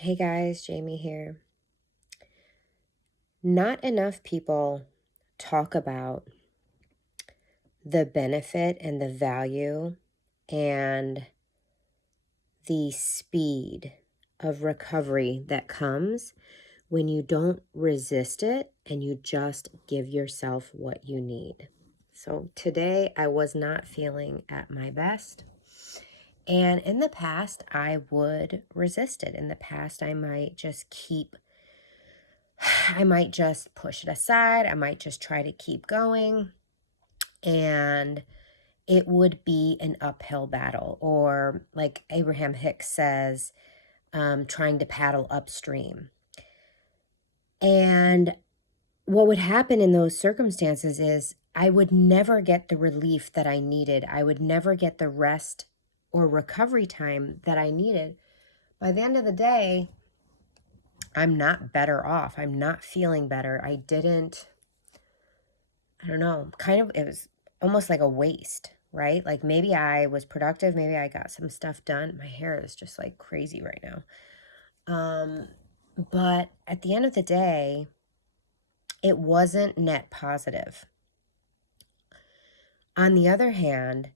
Hey guys, Jamie here. Not enough people talk about the benefit and the value and the speed of recovery that comes when you don't resist it and you just give yourself what you need. So today I was not feeling at my best. And in the past, I would resist it. In the past, I might just push it aside. I might just try to keep going. And it would be an uphill battle. Or like Abraham Hicks says, trying to paddle upstream. And what would happen in those circumstances is I would never get the relief that I needed. I would never get the rest or recovery time that I needed. By the end of the day, I'm not better off. I'm not feeling better. I don't know, it was almost like a waste, right? Like maybe I was productive, maybe I got some stuff done. My hair is just like crazy right now. But at the end of the day, it wasn't net positive. On the other hand,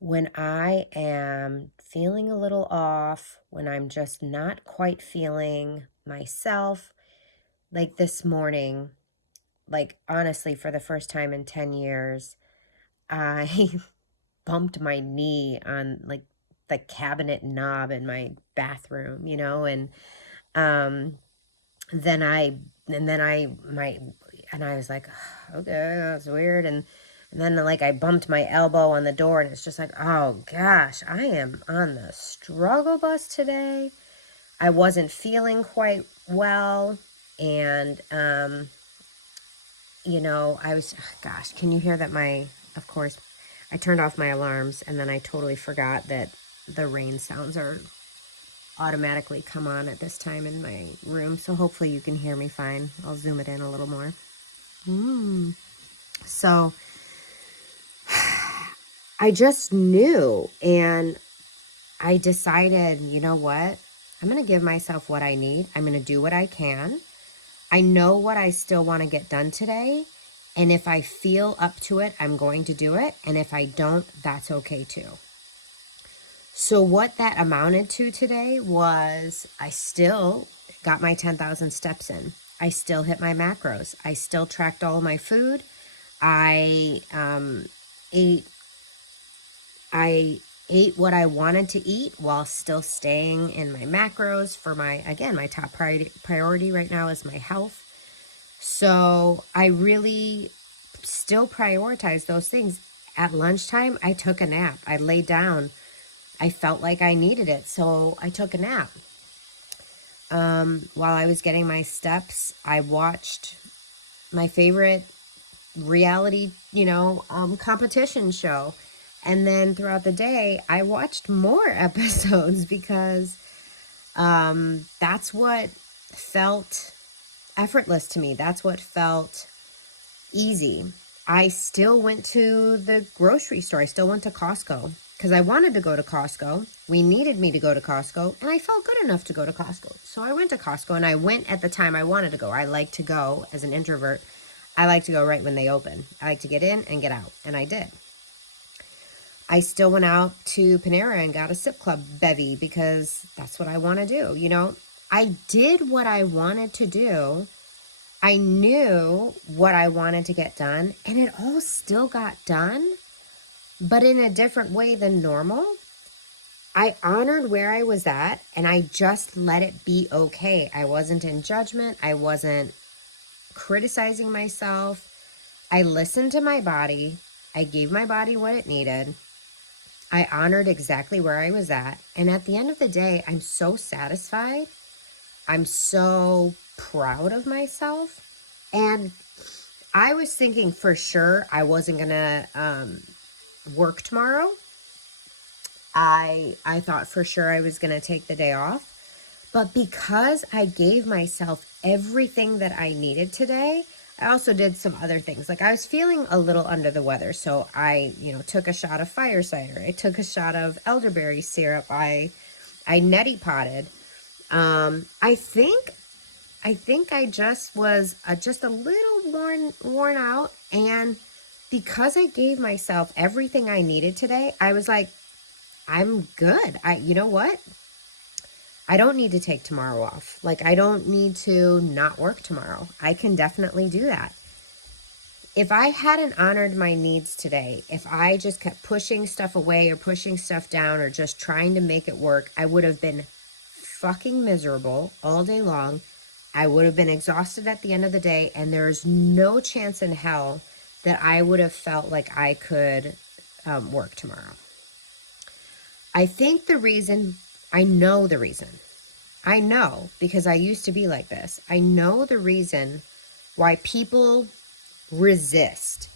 when I am feeling a little off, when I'm just not quite feeling myself, like this morning, like honestly, for the first time in 10 years, I bumped my knee on like the cabinet knob in my bathroom, and um then I was like, okay, that's weird. And then like I bumped my elbow on the door and it's just like, oh gosh, I am on the struggle bus today. I wasn't feeling quite well. And I was, gosh, can you hear that? Of course, I turned off my alarms and then I totally forgot that the rain sounds are automatically come on at this time in my room. So hopefully you can hear me fine. I'll zoom it in a little more. So I just knew and I decided, you know what? I'm going to give myself what I need. I'm going to do what I can. I know what I still want to get done today. And if I feel up to it, I'm going to do it. And if I don't, that's okay too. So what that amounted to today was I still got my 10,000 steps in. I still hit my macros. I still tracked all my food. I ate I ate what I wanted to eat while still staying in my macros for my top priority right now is my health. So I really still prioritize those things. At lunchtime, I took a nap. I laid down. I felt like I needed it, so I took a nap. While I was getting my steps, I watched my favorite reality, competition show. And then throughout the day, I watched more episodes because that's what felt effortless to me. That's what felt easy. I still went to the grocery store. I still went to Costco because I wanted to go to Costco. We needed me to go to Costco, and I felt good enough to go to Costco. So I went to Costco, and I went at the time I wanted to go. I like to go as an introvert. I like to go right when they open. I like to get in and get out, and I did. I still went out to Panera and got a Sip Club bevy because that's what I want to do. I did what I wanted to do. I knew what I wanted to get done, and it all still got done, but in a different way than normal. I honored where I was at, and I just let it be okay. I wasn't in judgment. I wasn't criticizing myself. I listened to my body. I gave my body what it needed. I honored exactly where I was at. And at the end of the day, I'm so satisfied. I'm so proud of myself. And I was thinking for sure I wasn't going to work tomorrow. I thought for sure I was going to take the day off. But because I gave myself everything that I needed today, I also did some other things. Like I was feeling a little under the weather. So I, took a shot of fire cider. I took a shot of elderberry syrup. I neti potted. I think I just was just a little worn out, and because I gave myself everything I needed today, I was like, I'm good. You know what? I don't need to take tomorrow off. Like, I don't need to not work tomorrow. I can definitely do that. If I hadn't honored my needs today, if I just kept pushing stuff away or pushing stuff down or just trying to make it work, I would have been fucking miserable all day long. I would have been exhausted at the end of the day, and there's no chance in hell that I would have felt like I could work tomorrow. I think I know the reason. I know, because I used to be like this. I know the reason why people resist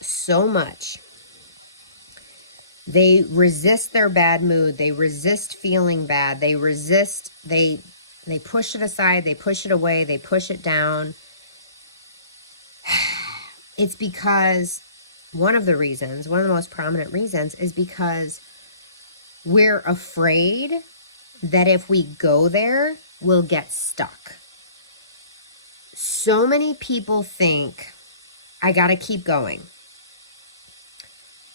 so much. They resist their bad mood. They resist feeling bad. They resist, they push it aside. They push it away. They push it down. It's because one of the most prominent reasons is because we're afraid that if we go there, we'll get stuck. So many people think, I gotta keep going.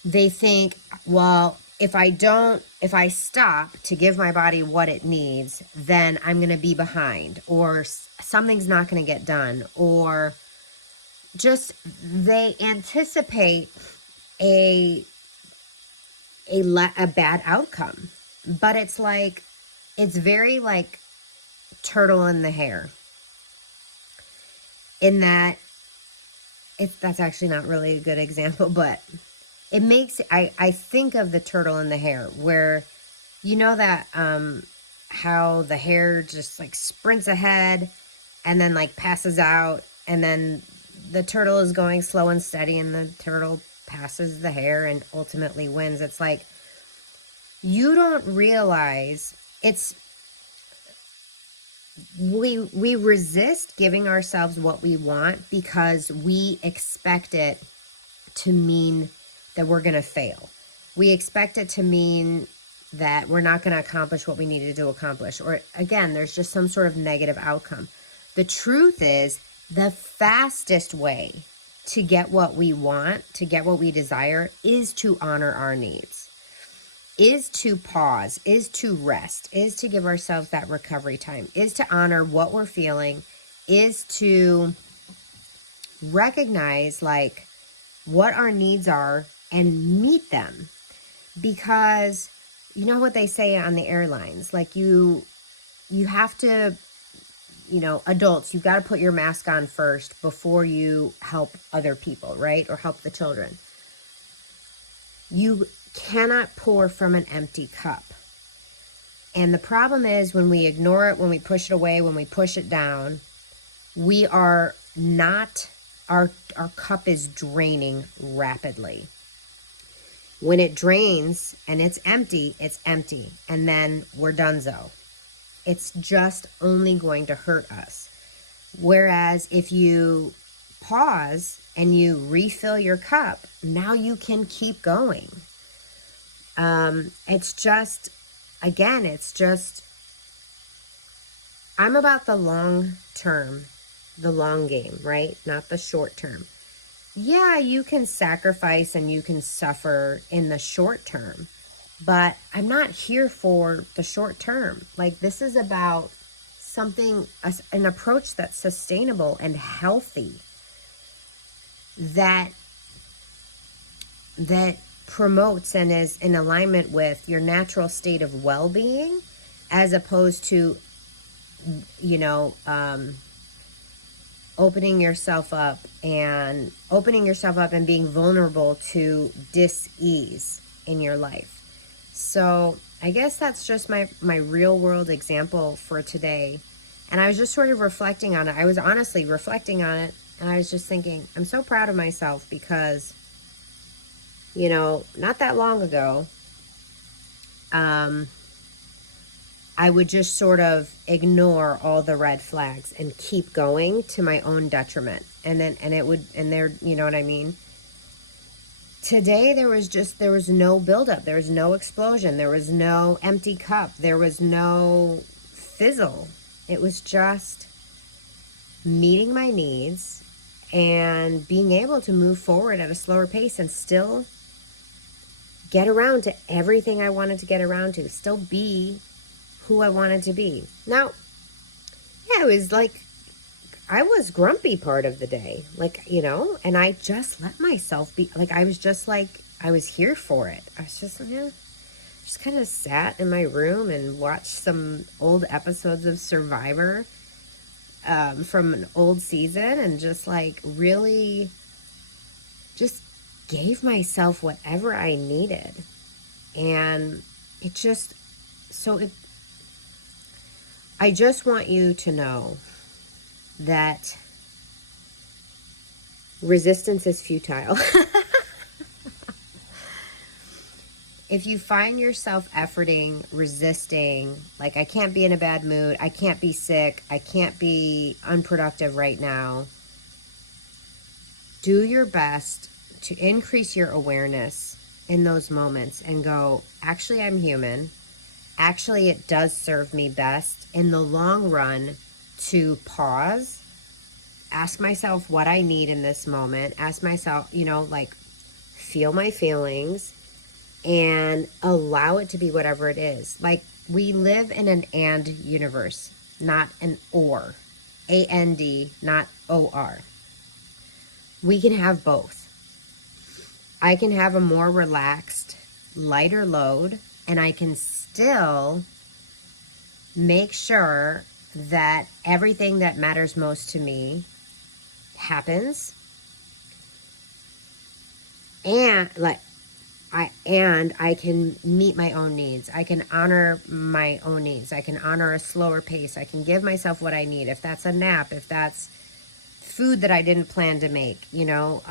They think, well, if I stop to give my body what it needs, then I'm gonna be behind, or something's not gonna get done, or just they anticipate a bad outcome. But it's like, it's very like turtle in the hare, in that that's actually not really a good example, but it makes, I think of the turtle in the hare, where, you know that, how the hare just like sprints ahead and then like passes out, and then the turtle is going slow and steady, and the turtle passes the hare and ultimately wins. It's like, you don't realize we resist giving ourselves what we want because we expect it to mean that we're going to fail. We expect it to mean that we're not going to accomplish what we needed to accomplish. Or again, there's just some sort of negative outcome. The truth is, the fastest way to get what we want, to get what we desire, is to honor our needs, is to pause, is to rest, is to give ourselves that recovery time, is to honor what we're feeling, is to recognize like what our needs are and meet them. Because you know what they say on the airlines, like you have to, adults, you've got to put your mask on first before you help other people, right? Or help the children. You cannot pour from an empty cup. And the problem is, when we ignore it, when we push it away, when we push it down, we are not, our cup is draining rapidly. When it drains and it's empty, and then we're donezo. It's just only going to hurt us. Whereas if you pause and you refill your cup, now you can keep going. It's just, I'm about the long term, the long game, right? Not the short term. Yeah, you can sacrifice and you can suffer in the short term, but I'm not here for the short term. Like, this is about something, an approach that's sustainable and healthy, that promotes and is in alignment with your natural state of well-being, as opposed to, opening yourself up and being vulnerable to dis-ease in your life. So I guess that's just my real world example for today. And I was just sort of reflecting on it. I was honestly reflecting on it, and I was just thinking, I'm so proud of myself, because, not that long ago, I would just sort of ignore all the red flags and keep going to my own detriment. And there, you know what I mean? Today, there was no buildup. There was no explosion. There was no empty cup. There was no fizzle. It was just meeting my needs and being able to move forward at a slower pace and still get around to everything I wanted to get around to, still be who I wanted to be. Now, yeah, it was like, I was grumpy part of the day, like, you know, and I just let myself be, like, I was just like, I was here for it. I was just, yeah, just kind of sat in my room and watched some old episodes of Survivor from an old season, and just like really just gave myself whatever I needed. And it just, I just want you to know that resistance is futile. If you find yourself efforting, resisting, like, I can't be in a bad mood, I can't be sick, I can't be unproductive right now, do your best to increase your awareness in those moments and go, actually, I'm human. Actually, it does serve me best in the long run to pause, ask myself what I need in this moment, ask myself, you know, like, feel my feelings, and allow it to be whatever it is. Like, we live in an and universe, not an or. A-N-D, not O-R. We can have both. I can have a more relaxed, lighter load, and I can still make sure that everything that matters most to me happens. And I can meet my own needs. I can honor my own needs. I can honor a slower pace. I can give myself what I need. If that's a nap, if that's food that I didn't plan to make, you know,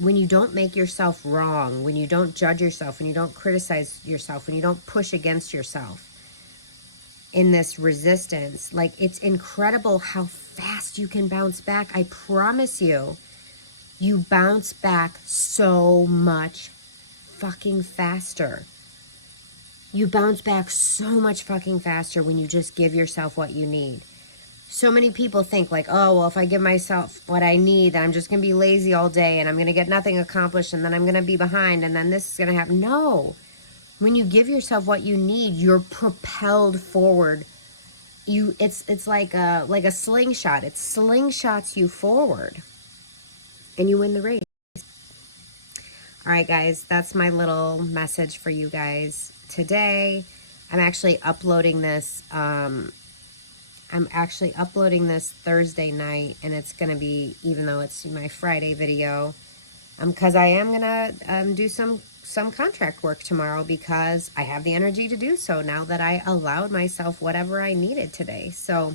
when you don't make yourself wrong, when you don't judge yourself, when you don't criticize yourself, when you don't push against yourself in this resistance, like, it's incredible how fast you can bounce back. I promise you. You bounce back so much fucking faster. You bounce back so much fucking faster when you just give yourself what you need. So many people think like, oh, well, if I give myself what I need, then I'm just going to be lazy all day and I'm going to get nothing accomplished and then I'm going to be behind and then this is going to happen. No. When you give yourself what you need, you're propelled forward. It's like a slingshot. It slingshots you forward. And you win the race. All right, guys, that's my little message for you guys today. I'm actually uploading this. Thursday night, and it's gonna be, even though it's my Friday video, because I am gonna do some contract work tomorrow because I have the energy to do so now that I allowed myself whatever I needed today. So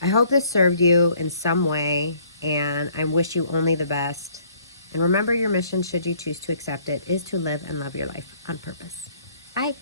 I hope this served you in some way, and I wish you only the best. And remember, your mission, should you choose to accept it, is to live and love your life on purpose. Bye.